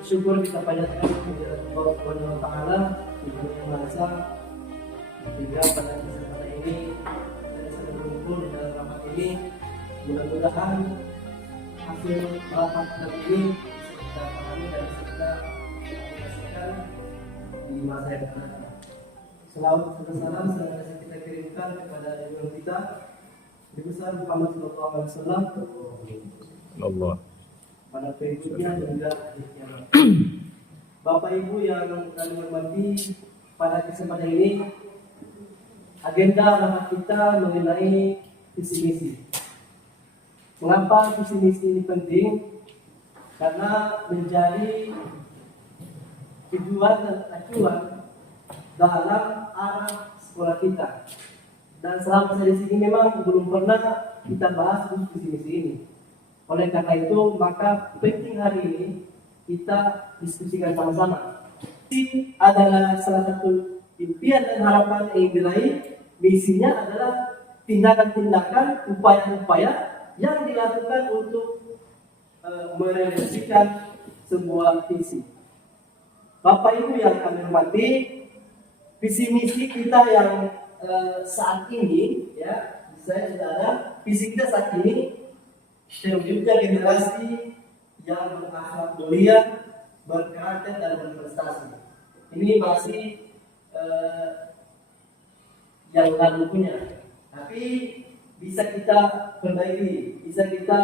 Syukur kita panjatkan kepada Allah Subhanahu wa taala yang Maha Esa, sehingga pada kesempatan ini kita bisa berkumpul di dalam rapat ini. Mudah-mudahan hasil rapat kali ini bisa kita pahami dan bisa kita aplikasikan di masa yang akan datang. Salam salam senantiasa kita kirimkan kepada ibu kita, Nabi besar Muhammad sallallahu alaihi wasallam, Allah. pada pengikutnya dan juga adiknya. Bapak Ibu yang kami hormati, pada kesempatan ini agenda rapat kita mengenai visi misi. Mengapa visi misi ini penting? Karena menjadi tujuan dan acuan dalam arah sekolah kita. Dan selama saya di sini memang belum pernah kita bahas visi misi ini. Oleh karena itu, maka penting hari ini kita diskusikan sama-sama. Ini adalah salah satu impian dan harapan yang diraih. Misinya adalah tindakan-tindakan, upaya-upaya yang dilakukan untuk merealisasikan sebuah visi. Bapak Ibu yang kami hormati, visi misi kita yang saat ini, ya, saya sudah ada visi kita saat ini, terwujudnya generasi yang berakhlak mulia, berkarakter dan berprestasi. Ini masih yang lalu punya, tapi bisa kita perbaiki, bisa kita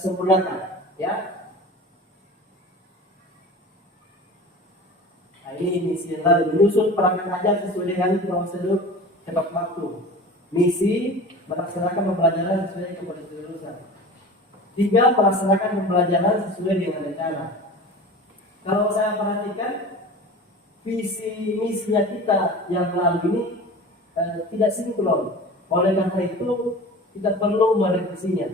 sempurnakan, ya. Nah, ini misi yang lalu, menyusun perangkat ajar sesuai dengan prosedur tepat waktu. Misi melaksanakan pembelajaran sesuai kepada jurusan. 3. Melaksanakan pembelajaran sesuai dengan rencana. Kalau saya perhatikan visi misinya kita yang lalu ini tidak sinkron. Oleh karena itu kita perlu merevisinya.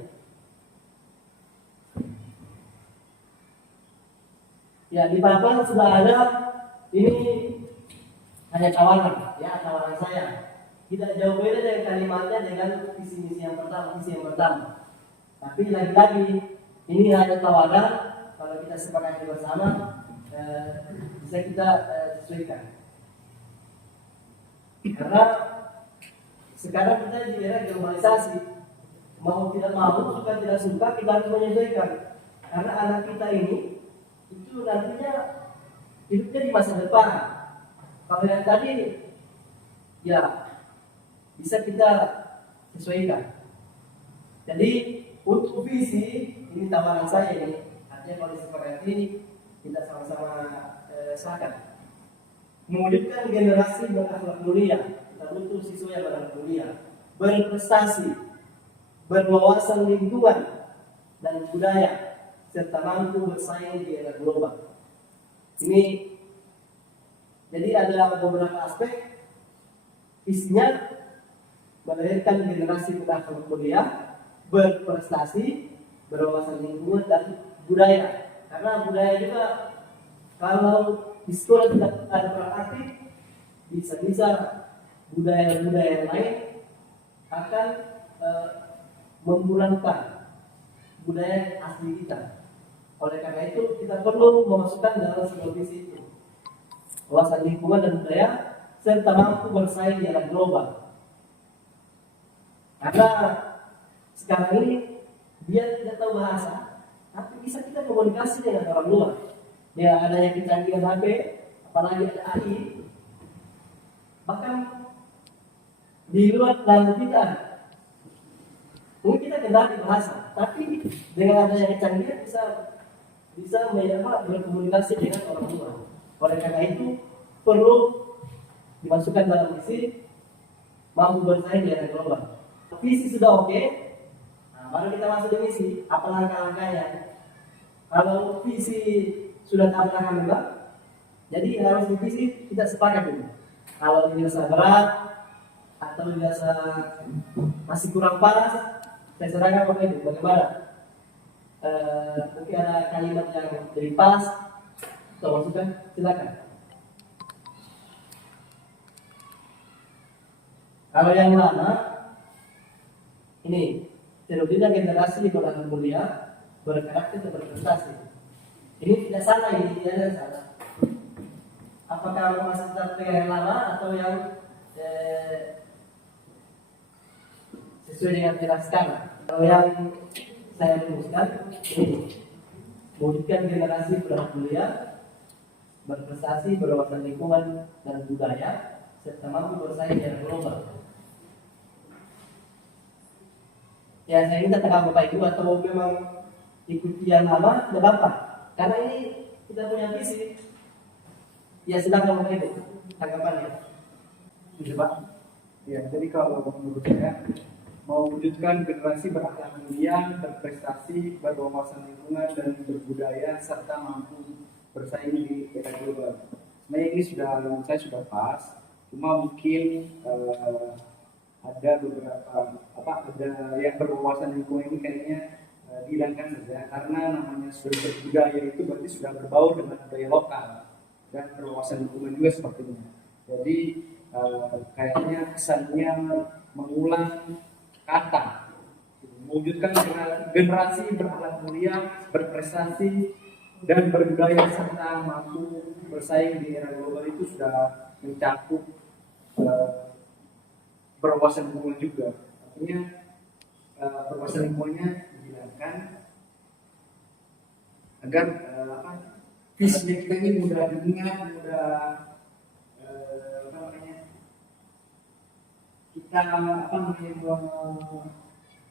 Ya, di papan sudah ada, ini hanya tawaran, ya, tawaran saya. Tidak jauh beda dengan kalimatnya dengan visi misi yang pertama. Tapi lagi-lagi ini hanya tawaran, kalau kita sepakati bersama bisa kita sesuaikan. Karena sekarang kita di era globalisasi, mau tidak mau, suka tidak suka, kita harus menyesuaikan. Karena anak kita ini itu nantinya hidupnya di masa depan. Kalau yang tadi, ya bisa kita sesuaikan. Jadi untuk visi, ini tawaran saya ini, artinya kalau disepakati kita sama-sama sepakat. Mewujudkan generasi berakhlak mulia, kita butuh siswa yang berakhlak mulia, berprestasi, berwawasan lingkungan dan budaya, serta mampu bersaing di era global. Ini jadi ada beberapa aspek visinya, melahirkan generasi berakhlak mulia, berprestasi, berwawasan lingkungan dan budaya. Karena budaya juga kalau di sekolah tidak ada peran aktif, bisa-bisa budaya-budaya lain akan membulankan budaya asli kita. Oleh karena itu kita perlu memasukkan dalam sebuah visi itu wawasan lingkungan dan budaya serta mampu bersaing di era global. Karena sekarang ini dia tidak tahu bahasa, tapi bisa kita komunikasi dengan orang luar. Ya, adanya kecanggihan HP, apalagi ada AI, bahkan di luar dalam kita, mungkin kita kendali bahasa, tapi dengan adanya kecanggihan bisa berkomunikasi dengan orang luar. Oleh karena itu perlu dimasukkan dalam visi mampu bersaing di era global. Visi sudah oke. Baru kita masuk di misi, apa langkah-langkahnya? Kalau visi sudah tahu langkah memang, jadi harus di visi kita sepakat dulu. Kalau dirasa berat atau dirasa masih kurang panas, saya serahkan kepada itu. Bagaimana? Mungkin ada kalimat yang jadi pas, atau masukkan, silakan. Kalau yang lama ini terwujudnya generasi berlaku mulia, berkarakter dan berprestasi. Ini tidak salah, ini tidak salah. Apakah masih tetap yang lama atau yang sesuai dengan jelas sekarang? Kalau yang saya rumuskan ini mewujudkan generasi berlaku mulia, berprestasi, berwawasan lingkungan dan budaya, serta mampu bersaing dengan global. Ya, saya minta tanggapan Bapak Ibu, atau memang ikuti yang lama tidak apa-apa, karena ini kita punya visi. Ya, silakan Bapak Ibu tanggapannya. Iya, Pak. Ya, jadi kalau menurut saya mewujudkan generasi berakhlak mulia, berprestasi, berwawasan lingkungan dan berbudaya serta mampu bersaing di era global. Sebenarnya ini sudah pas, cuma mungkin ada beberapa ada yang berwawasan lingkungan ini kayaknya dihilangkan saja, karena namanya sudah berbudaya itu berarti sudah berbaur dengan budaya lokal dan berwawasan lingkungan juga sepertinya. Jadi kayaknya kesannya mengulang kata, mewujudkan generasi berakhlak mulia, berprestasi dan berbudaya serta mampu bersaing di era global itu sudah mencakup berwawasan lingkungan juga. Artinya berwawasan lingkungannya dihilangkan agar visinya kita ini mudah diingat, mudah kita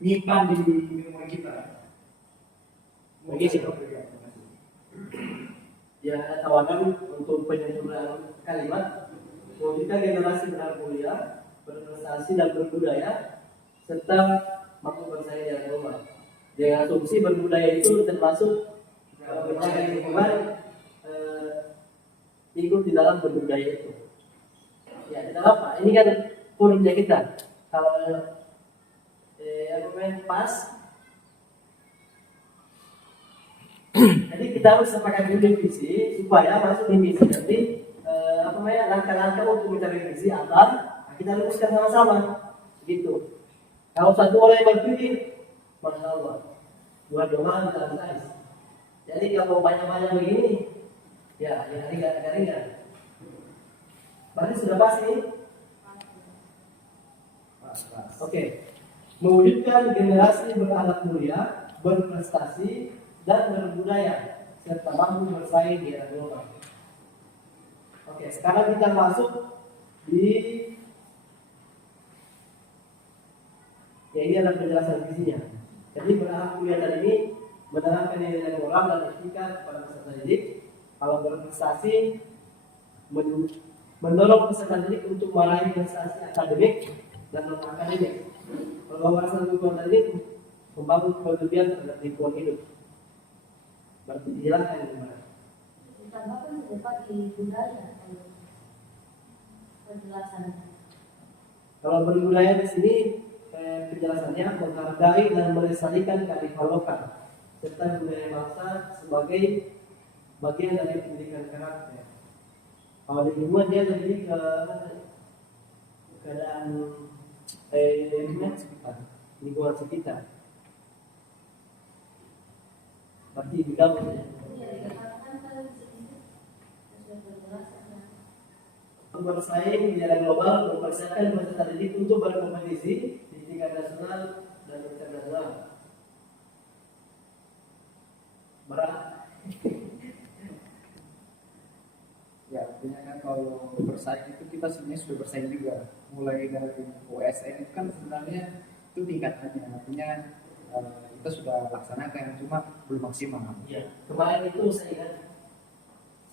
menyimpan di memori kita. Begitu. Ya, ada tawaran untuk penyempurnaan kalimat mewujudkan generasi berlaku mulia, berprestasi dan berbudaya serta mampu bersaing dengan global. Dengan asumsi berbudaya itu termasuk menjaga lingkungan, ikut di dalam berbudaya itu. Ya, tidak apa. Ini kan forumnya kita. Kalau pas, jadi kita harus sepakat di visi supaya masuk di visi. Nanti langkah-langkah untuk mencari visi apa? Kita rumuskan sama-sama, gitu. Kalau satu orang yang berpikir, masya Allah, dua doang kita bisa. Jadi kalau banyak-banyak begini, ya ringan. Berarti sudah pasti. Oke. Mewujudkan generasi berakhlak mulia, berprestasi dan berbudaya serta mampu bersaing di era global. Oke, sekarang kita masuk di ini adalah penjelasan visinya. Jadi berakhlak mulia tadi ini menerapkan nilai moral dan etika kepada peserta didik. Kalau berprestasi, mendorong peserta didik untuk meraih prestasi akademik dan non akademik. Kalau berasal lingkungan tadi membangun kepedulian terhadap lingkungan hidup. Berarti dihilangkan gimana? Ditambahkan terdapat di budaya penjelasan. Kalau berbudaya di sini penjelasannya menghargai dan melestarikan kearifan lokal serta budaya bangsa sebagai bagian dari pendidikan karakter. Kalau di lingkungan dia lebih ke keadaan lingkungan sekitar. Berarti digabung ya. Bersaing di era global mempersiapkan peserta didik untuk berkompetisi di tingkat nasional dan internasional. Berat. Ya, artinya kan kalau bersaing itu kita sebenarnya sudah bersaing juga. Mulai dari OSN itu kan sebenarnya itu tingkatannya, artinya kita sudah laksanakan, cuma belum maksimal. Ya, kemarin itu saya ingat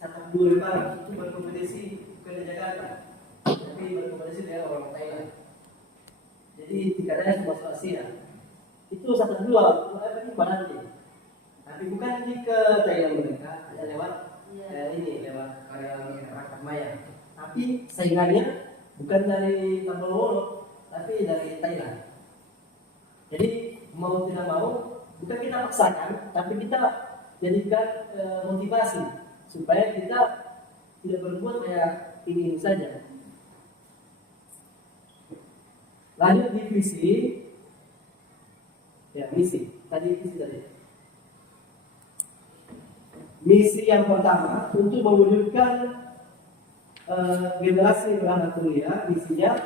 sangat dulu itu berkompetisi bukan di Jakarta, tapi berkompetisi dengan orang Thailand. Jadi tingkatannya semua Asia. Itu satu dua, ini nanti. Tapi bukan di ke Thailand mereka, ya lewat lewat karya rakyat Maya. Tapi saingannya bukan dari Tambolo, tapi dari Thailand. Jadi mau tidak mau, bukan kita paksakan, tapi kita jadikan motivasi supaya kita tidak berbuat kayak ini saja. Lanjut di visi. Ya, misi. Misi yang pertama untuk mewujudkan generasi beranak mulia, misinya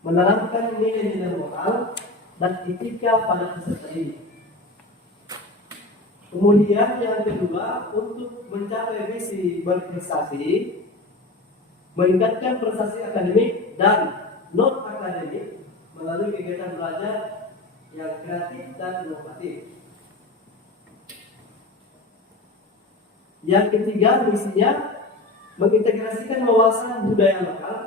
menanamkan nilai-nilai moral dan etika pada peserta ini. Kemudian yang kedua, untuk mencapai misi berprestasi, meningkatkan prestasi akademik dan non akademik melalui kegiatan belajar yang kreatif dan inovatif. Yang ketiga, misinya mengintegrasikan wawasan budaya lokal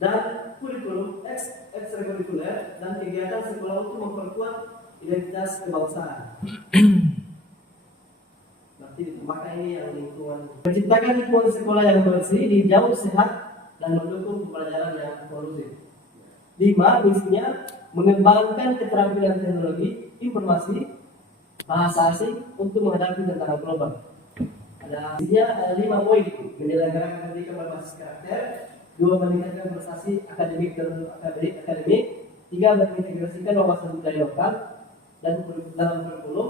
dan kurikulum ekstrakurikuler dan kegiatan sekolah untuk memperkuat identitas kebangsaan. Berarti maka ini yang lingkungan, menciptakan lingkungan sekolah yang bersih, hijau, sehat dan mendukung pembelajaran yang inklusif. 5. Misinya mengembangkan keterampilan teknologi informasi bahasa asing untuk menghadapi tantangan global. Ada 5 poin: menyelenggarakan pendidikan berbasis karakter, 2. meningkatkan prestasi akademik dan akademik, 3. mengintegrasikan wawasan budaya lokal dan dalam kurikulum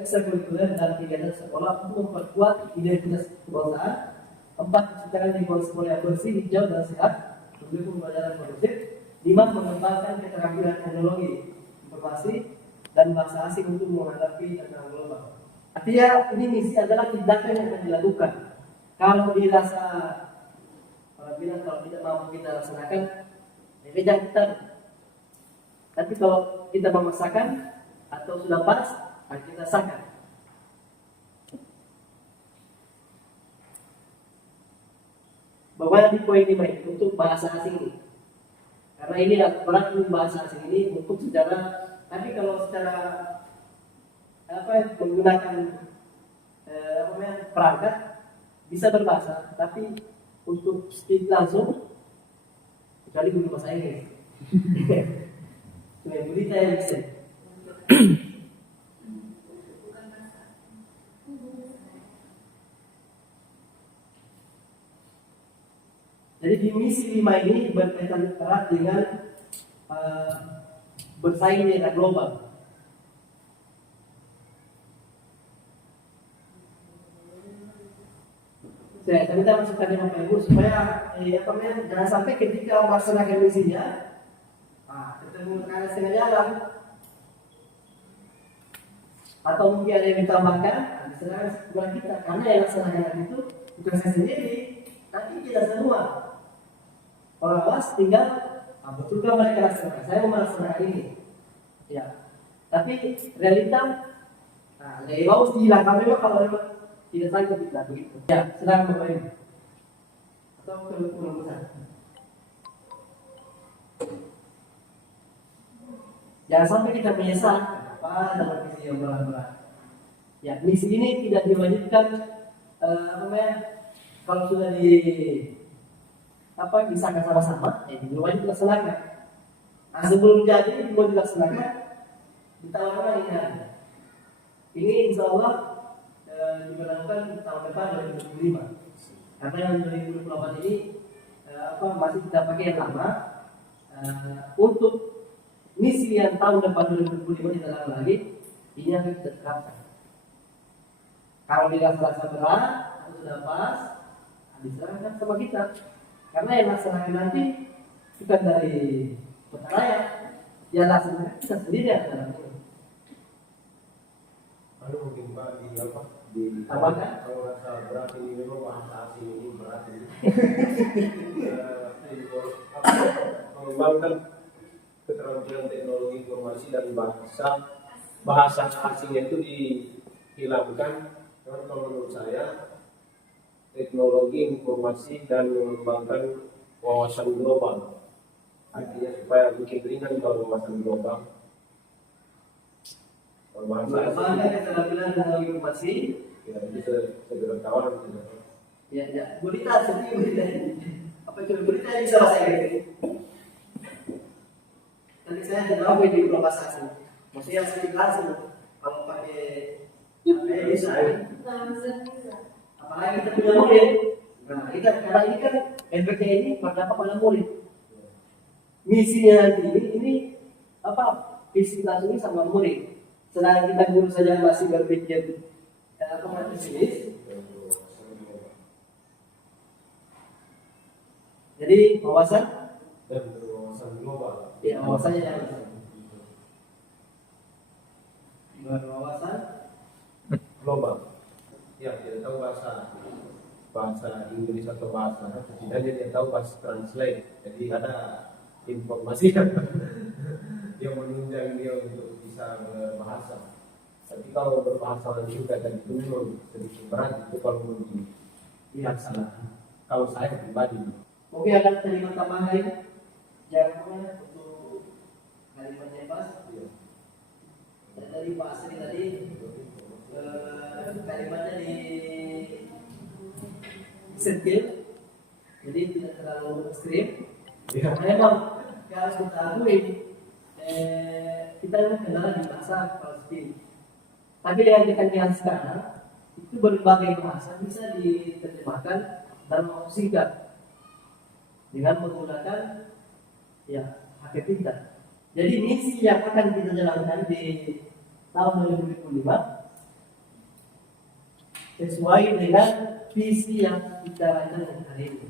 ekstrakurikuler dan kegiatan sekolah untuk memperkuat identitas kebangsaan, 4. menciptakan lingkungan sekolah yang bersih, hijau dan sehat mendukung pembelajaran kondusif, 5. mengembangkan keterampilan teknologi informasi dan bahasa asing untuk menghadapi tantangan global. Artinya ini misi adalah tindakan yang akan dilakukan. Kalau dirasa kalau tidak mampu kita laksanakan, ya jangan kita. Tapi kalau kita memaksakan atau sudah pas, akan kita sahkan. Bahwa di poin 5 ini untuk bahasa asing ini, karena ini berat bahasa asing ini untuk secara. Tapi kalau secara menggunakan perangkat bisa berbahasa, tapi untuk speak langsung kecuali guru bahasa Inggris. Cuma berita yang bisa. Jadi di misi 5 ini berkaitan erat dengan bersaing di era global. Saya minta masukan dari Bapak Ibu supaya jangan sampai ketika melaksanakan misinya, ketemu rekan setengah jalan, atau mungkin ada yang ditambahkan, diserahkan kepada kita. Karena yang laksanakan itu bukan saya sendiri, tapi kita semua. Orang was tinggal, betulkah mereka laksanakan? Saya mau melaksanakan ini. Ya, tapi realita, dari bawah dihilangkan memang kalau memang tidak sanggup kita begitu. Ya, sedang Bapak Ibu. Atau keluar besar. Jangan sampai kita menyesal dalam misi yang berat-berat. Ya, misi ini tidak diwajibkan kalau sudah disahkan sama-sama, ya wajib dilaksanakan. Nah, sebelum jadi mau dilaksanakan, ditawarkan ini. Ini insya Allah diberlakukan tahun depan 2025. Karena yang 2028 ini masih kita pakai yang lama. Untuk misi yang tahun depan 2025 kita lakukan lagi, ini akan kita terapkan. Kalau tidak terasa berat atau sudah pas, diserahkan sama kita. Karena yang laksanakan nanti bukan dari kota raya, yang laksanakan kita sendiri yang dalam ini. Lalu mungkin Pak di kalau rasa berat ini memang bahasa asing ini berat ini. Mengembangkan keterampilan teknologi informasi dan bahasa asingnya itu dihilangkan. Karena kalau menurut saya teknologi informasi dan mengembangkan wawasan global, artinya supaya bikin ringan kalau wawasan global. Mengembangkan keterampilan teknologi informasi, ya bisa segera kawan. Ya. Berita seperti berita. Apa itu berita yang bisa bahasa Inggris? Nanti saya jawab di bahasa asing. Maksudnya yang sedikit langsung. Kalau pakai bisa. Apalagi kita punya murid. Nah, kita sekarang ini kan efeknya ini berdampak pada murid. misinya nanti ini apa visi kita ini sama murid. Sedangkan kita guru saja masih berpikir apa pesimis. Jadi wawasan dan berwawasan global. ya wawasannya yang berwawasan Global. Ya, tidak tahu bahasa Inggris atau bahasa, setidaknya dia tahu bahasa translate. Jadi ada informasi yang menunjang dia untuk bisa berbahasa. Tapi kalau berbahasa juga dan itu memang sedikit berat itu kalau menurut kalau saya pribadi. mungkin akan terima tambahan lain jangan untuk kalimatnya pas. Dan dari Pak Asri tadi kalimatnya di sentil, jadi tidak terlalu ekstrim. Memang harus kita akui kita ini kendala di bahasa Palestina. Tapi dengan kekinian sekarang itu berbagai bahasa bisa diterjemahkan dalam waktu singkat dengan menggunakan ya HP kita. Jadi misi yang akan kita jalankan di tahun 2025 sesuai dengan visi yang kita rancang hari ini.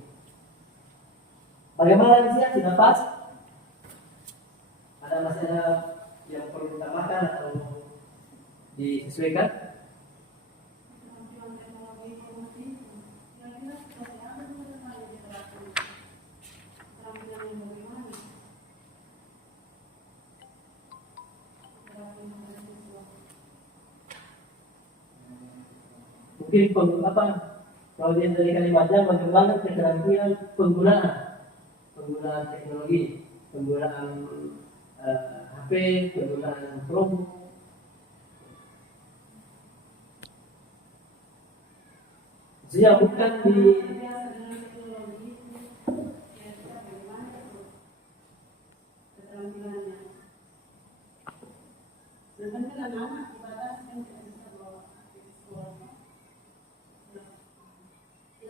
Bagaimana visinya sudah pas? Ada masalah yang perlu ditambahkan atau disesuaikan? Mungkin kalau dia dari kalimatnya bagaimana keterampilan penggunaan teknologi, penggunaan HP, penggunaan Chrome. Dia bukan di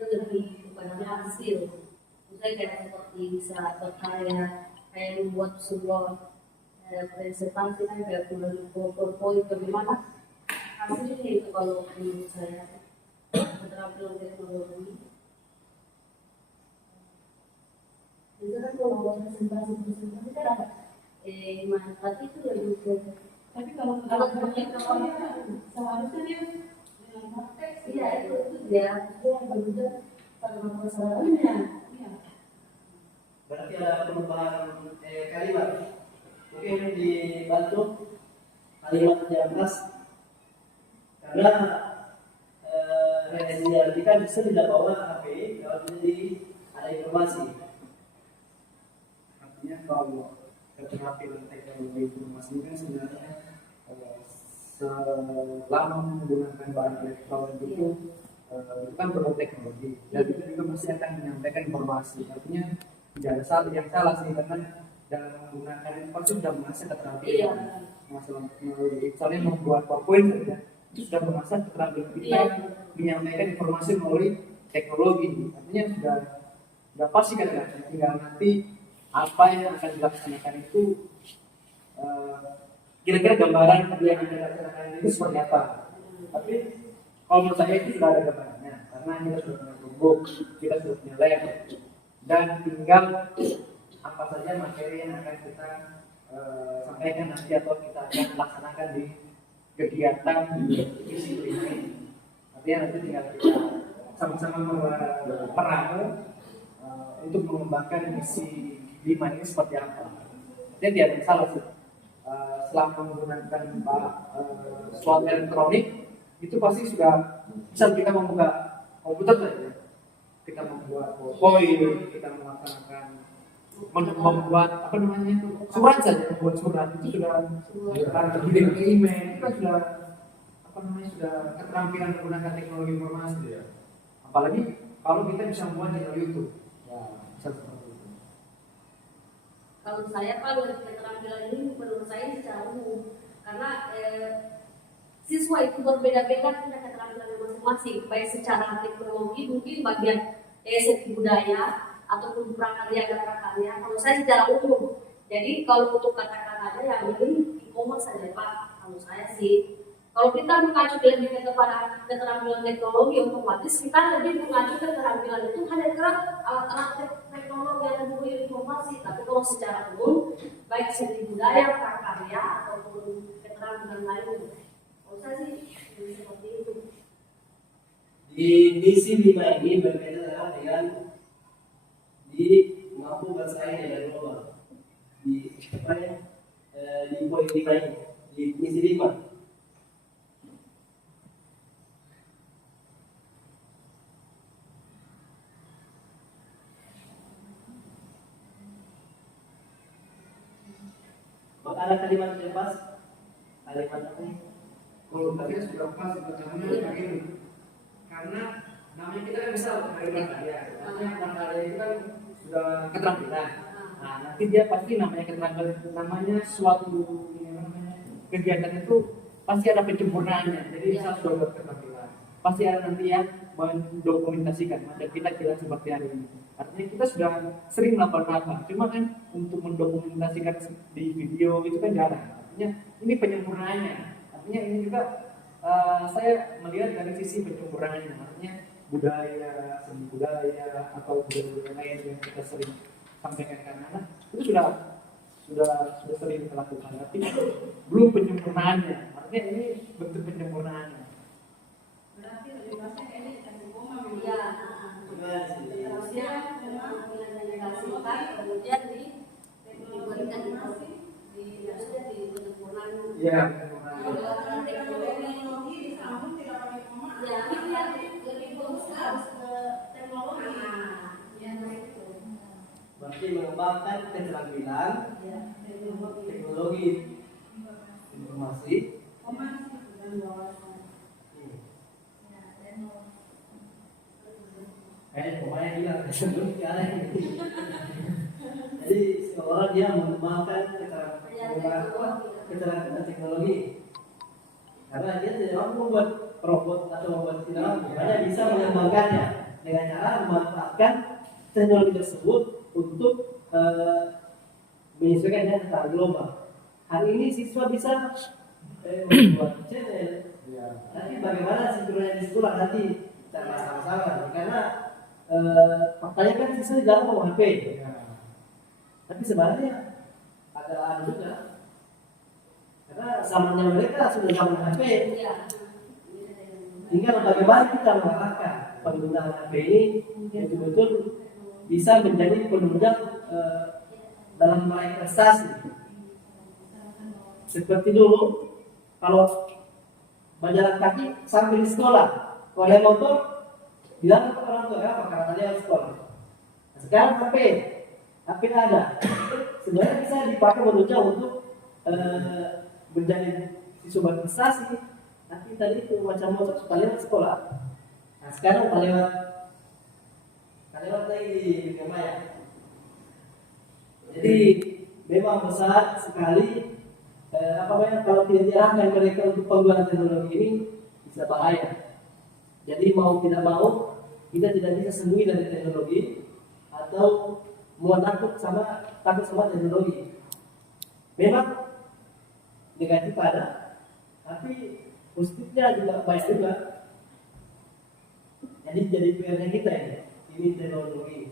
lebih kepada hasil. Misalnya kayak seperti bisa berkarya, kayak membuat sebuah presentasi kan kayak PowerPoint bagaimana hasilnya itu kalau menurut saya keterampilan teknologi. Itu kan kalau buat presentasi kan ada manfaat itu lebih ke. Tapi kalau seharusnya dia iya itu dia berbeda sama persoalannya. berarti ada perubahan kalimat. Mungkin dibantu kalimat yang pas karena redaksinya kan bisa tidak bawa HP kalau jadi ada informasi. Artinya kalau keterampilan teknologi informasi kan sebenarnya selama menggunakan bahan elektronik itu kan perlu teknologi dan itu juga masih akan menyampaikan informasi. Artinya tidak ada yang salah sih karena dalam menggunakan informasi sudah mengasah keterampilan. Masalah misalnya membuat PowerPoint saja itu sudah mengasah keterampilan kita menyampaikan informasi melalui teknologi. Artinya sudah pasti kan, tinggal nanti apa yang akan dilaksanakan itu kira-kira gambaran yang akan dilaksanakan itu seperti apa. Tapi kalau menurut saya itu sudah ada gambarannya karena kita sudah punya notebook, kita sudah punya lab dan tinggal apa saja materi yang akan kita sampaikan nanti atau kita akan laksanakan di kegiatan visi ini. Artinya nanti tinggal kita sama-sama berperan untuk mengembangkan misi 5 ini seperti apa. Jadi tidak ada masalah sih. Selama menggunakan slot elektronik itu pasti sudah bisa kita membuka komputer saja. Kita membuat PowerPoint, kita melaksanakan membuat apa namanya itu surat saja, membuat surat itu sudah terkirim ke email, itu sudah apa namanya sudah keterampilan menggunakan teknologi informasi ya. Apalagi kalau kita bisa membuat channel YouTube, ya bisa seperti itu. Kalau saya kalau keterampilan ini menurut saya secara umum karena siswa itu berbeda-beda punya keterampilan masing-masing, baik secara teknologi mungkin bagian segi budaya ataupun prakarya dan prakarya. Kalau saya secara umum Jadi kalau untuk kata-katanya yang ini e-commerce saja Pak, kalau saya sih. Kalau kita mengacu lebih kepada keterampilan teknologi, otomatis kita lebih mengacu keterampilan itu hanya ke alat-alat teknologi dan informasi. Tapi kalau secara umum, baik seni budaya, prakarya ataupun keterampilan lain, kalau saya sih seperti itu. Di misi 5 ini berbeda dengan di mampu bersaing dengan global. Di apa ya? Di poin 5 ini, di misi 5. Maka ada kalimat yang pas, kalimat apa ini? Kalau tadi sudah pas karena begini, karena namanya kita kan misal dari prakarya, namanya prakarya itu kan sudah keterampilan. Nah, nanti dia pasti namanya keterampilan, namanya suatu kegiatan itu pasti ada penyempurnaannya. Jadi misal sudah keterampilan, pasti ada nanti yang mendokumentasikan macam kita kira seperti hari ini. Artinya kita sudah sering melakukan apa, cuma kan untuk mendokumentasikan di video itu kan jarang. Artinya ini penyempurnaannya. Artinya ini juga saya melihat dari sisi penyempurnaannya. Artinya budaya, seni budaya atau budaya lain yang kita sering sampaikan ke anak-anak itu sudah sering kita lakukan. Tapi belum penyempurnaannya. Artinya ini bentuk penyempurnaannya. Berarti lebih banyak kayaknya dikasih koma Iya. Harusnya memang dikasihkan, kemudian diberikan informasi, maksudnya penyempurnaan. Iya. kalau teknologi disambung tidak pakai koma. Ya, ini yang lebih bagus harus ke teknologi. Ya, itu. Berarti mengembangkan keterampilan teknologi informasi. Koma dan wawasan. Ya, dan Pemain bilang jadi seolah dia mengembangkan keterampilan teknologi karena dia tidak mampu membuat robot atau membuat film, hanya bisa mengembangkannya dengan cara memanfaatkan teknologi tersebut untuk menyesuaikan dengan tata global. Hari ini siswa bisa membuat channel, tapi bagaimana sinkronnya di sekolah nanti kita bahas sama-sama karena faktanya kan siswa tidak mau HP, tapi sebenarnya ada juga karena zamannya mereka sudah zaman HP. Iya. Tinggal bagaimana kita mengarahkan penggunaan HP ini betul-betul bisa menjadi penunjang dalam meraih prestasi. Seperti dulu, kalau berjalan kaki sambil di sekolah, kalau ada motor, bilang ke orang tua apa karena dia harus sekolah. Nah, sekarang HP ada, sebenarnya bisa dipakai menunjang untuk menjadi siswa berprestasi. Tapi tadi itu macam motor suka lewat sekolah. Nah sekarang lewat lagi di Maya. Jadi memang besar sekali kalau tidak diarahkan mereka untuk penggunaan teknologi ini bisa bahaya. Jadi mau tidak mau kita tidak bisa sembunyi dari teknologi atau mau takut sama teknologi. Memang negatif ada, tapi positifnya juga baik juga. Jadi PR-nya kita ini teknologi.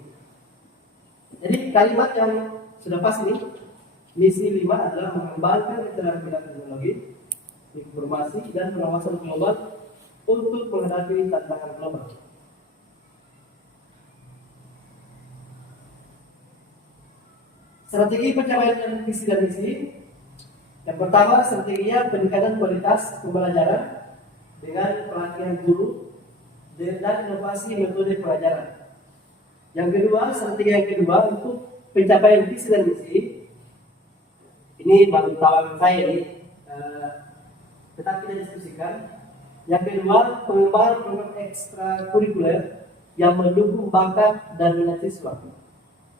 Jadi kalimat yang sudah pas ini, misi 5 adalah mengembangkan keterampilan teknologi, informasi dan pengawasan global untuk menghadapi tantangan global. Strategi pencapaian visi dan misi. Yang pertama, strateginya peningkatan kualitas pembelajaran dengan pelatihan guru dan inovasi metode pelajaran. Yang kedua, strategi yang kedua untuk pencapaian visi dan misi. Ini baru tawaran saya ini, tetap kita diskusikan. Yang kedua, pengembangan program ekstrakurikuler yang mendukung bakat dan minat siswa.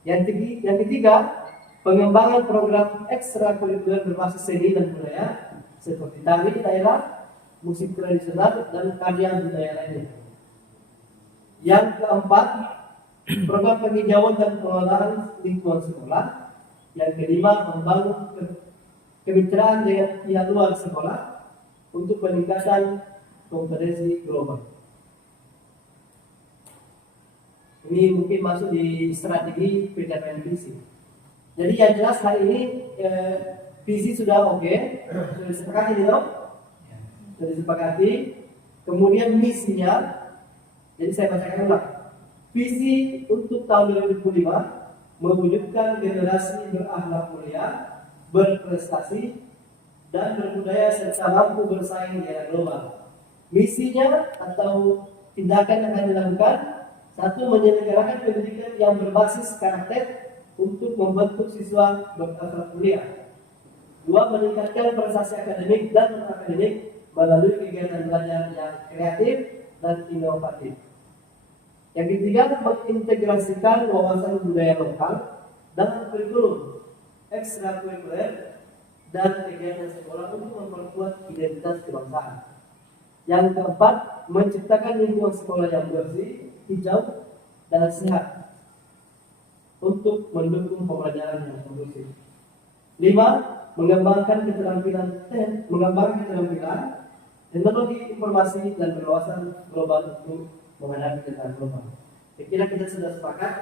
Yang ketiga, pengembangan program ekstrakurikuler berbasis seni dan budaya seperti tari daerah, musik tradisional, dan karya budaya lainnya. Yang keempat, program penghijauan dan pengelolaan lingkungan sekolah. Yang kelima, membangun kemitraan dengan pihak luar sekolah untuk peningkatan kompetensi global. Ini mungkin masuk di strategi pencapaian visi. Jadi yang jelas hari ini visi sudah oke, sudah disepakati nih dong, sudah disepakati. Kemudian misinya, jadi saya bacakan ulang. Visi untuk tahun 2025 mewujudkan generasi berakhlak mulia, berprestasi, dan berbudaya serta mampu bersaing di era global. Misinya atau tindakan yang akan dilakukan, satu, menyelenggarakan pendidikan yang berbasis karakter untuk membentuk siswa berakhlak mulia. Dua, meningkatkan prestasi akademik dan non-akademik melalui kegiatan belajar yang kreatif dan inovatif. Yang ketiga, mengintegrasikan wawasan budaya lokal dalam kurikulum ekstrakurikuler dan kegiatan sekolah untuk memperkuat identitas kebangsaan. Yang keempat, menciptakan lingkungan sekolah yang bersih, hijau, dan sehat untuk mendukung pembelajaran yang kondusif. 5. Mengembangkan keterampilan teknologi informasi dan berwawasan global untuk menghadapi tantangan global. Saya kira kita sudah sepakat.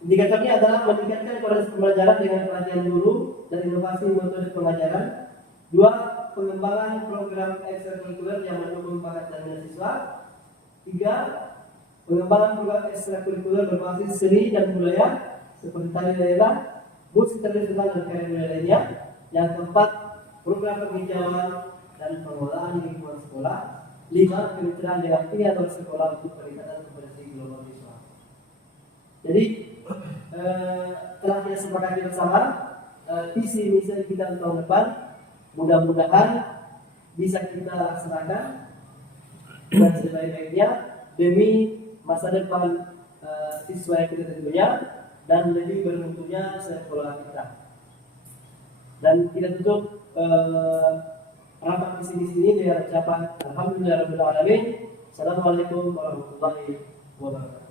Indikatornya adalah meningkatkan kualitas pembelajaran dengan pelatihan guru dan inovasi metode pengajaran. 2. Pengembangan program ekstrakurikuler yang mendukung bakat dan minat siswa. 3. Pengembangan program ekstrakurikuler berbasis seni dan budaya seperti tari daerah, musik tradisional dan karya budaya lainnya. Yang keempat, program penghijauan dan pengelolaan lingkungan sekolah. 5. Kemitraan dengan pihak luar sekolah untuk peningkatan kompetensi global siswa. Jadi telah kita sepakati bersama visi misi kita tahun depan. Mudah-mudahan bisa kita laksanakan dengan sebaik-baiknya demi masa depan siswa yang kita tentunya dan lebih bermutunya sekolah kita. Dan kita tutup rapat misi ini dengan ucapan Alhamdulillahirabbil alamin. Assalamualaikum warahmatullahi wabarakatuh.